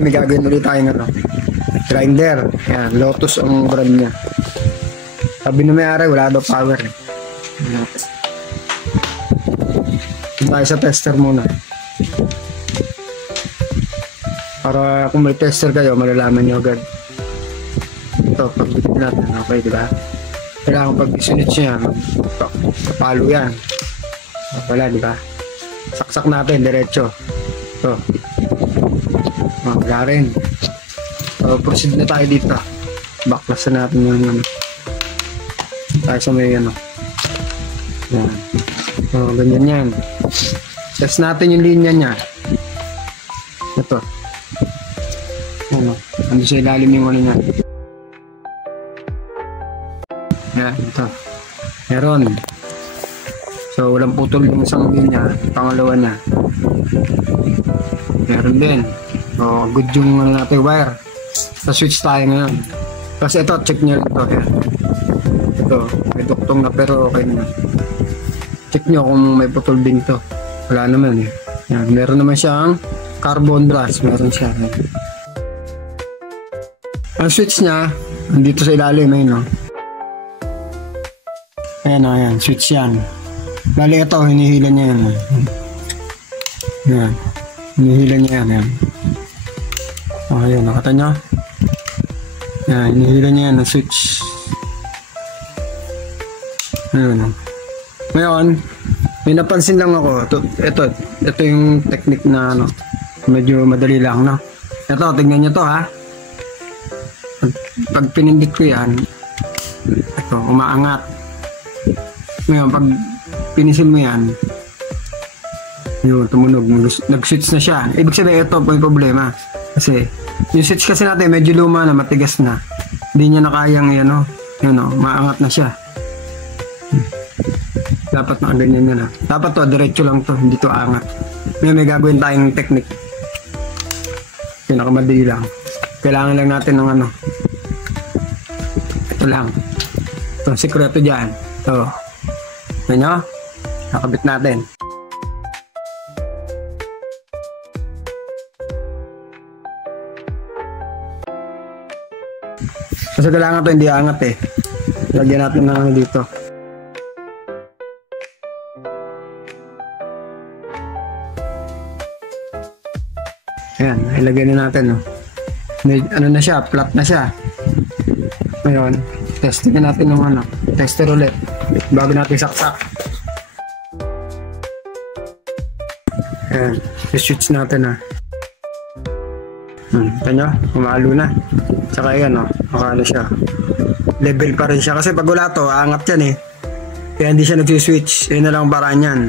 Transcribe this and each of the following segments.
may gagawin ulit tayong ano, grinder. Yan, Lotus ang brand niya. Sabi na may-ari, wala daw power eh. Tayo sa tester muna. Para kung may tester kayo, malalaman nyo agad. Ito, pag-bitin natin, okay, diba? Kailangan pag-isunit siya, palo yan. Wala, diba? Saksak natin, diretso. Ito. Wala rin. So, proceed na tayo dito. Baklasan natin yung tayo sa may ano. Yan. So, ganyan yan. Test natin yung linya niya. Ito. Ano, ando sa ilalim yung ano niya. Yan, ito. Meron. So, walang putol yung isang linya. Pangalawa na. Meron din. So, good yung ano natin wire. Sa switch tayo ngayon. Kasi ito, check nyo ito. Yan. Ito, may duktong na pero okay naman. Check nyo kung may putol din to. Wala naman eh. Yan, meron naman siyang carbon brass. Meron siya. Ang switch niya, andito sa ilalim, ayun no. Ayan o, ayan, switch yan. Bali ito, hinihila niya yan. Ayan, hinihila niya yan. Ayan. O, ayan, nakata nyo? Ayan, hinihila niya yan, ang switch. Ayan. Ngayon, may napansin lang ako. Ito yung technique na ano, medyo madali lang, no? Ito, tignan nyo to, ha? Pag pinindit ko yan, ito, umaangat. Ngayon, pag pinisil mo yan, yun, tumunog, nag-switch na siya. Ibig sabihin, ito po yung problema. Kasi, yung switch kasi natin, medyo luma na, matigas na. Hindi niya na kayang, yan o, maangat na siya. Dapat nakaganyan na na. Dapat to, diretso lang to, hindi to angat. May gagawin tayong technique. Pinakamadali lang. Kailangan lang natin ng ano. Ito lang. Ito, sikreto dyan. Ito. Yan nyo? Nakabit natin. Kasi kailangan to hindi angat eh. Lagyan natin ng ano dito. Ayan, ilagay na natin no. Ano na siya, flat na siya. Ngayon, testing natin ng ano, tester ulit bago natin saksak. Ayan, i-switch natin ha. Ito nyo, umalo na. Tsaka yan o, makalo siya. Level pa rin siya kasi pag wala to, aangat yan eh. Kaya hindi siya nag-switch. Yun na lang paraan yan.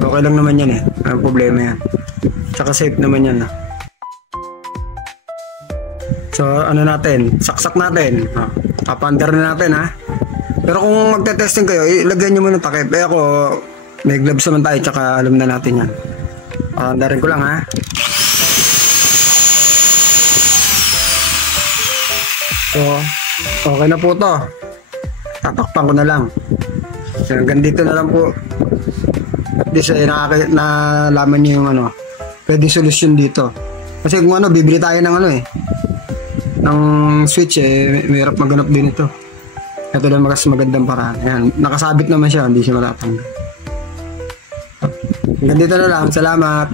Okay lang naman yan eh, ang problema yan. Tsaka safe naman yan. So ano natin, saksak natin. Papander na natin ha. Pero kung magte-testing kayo, ilagyan nyo muna takip. Eh ako, may gloves naman tayo, tsaka alam na natin yan. Papandarin ko lang ha. So, okay na po to. Tatakpan ko na lang. So, hanggang dito na lang po. At least nalaman nyo yung ano, pwede solusyon dito. Kasi kung ano, bibili tayo ng ano eh, ng switch eh, mahirap maganap din ito. Ito lang mas magandang paraan. Ayan, nakasabit naman siya, hindi siya matatanggal. Hanggang dito na lang. Salamat.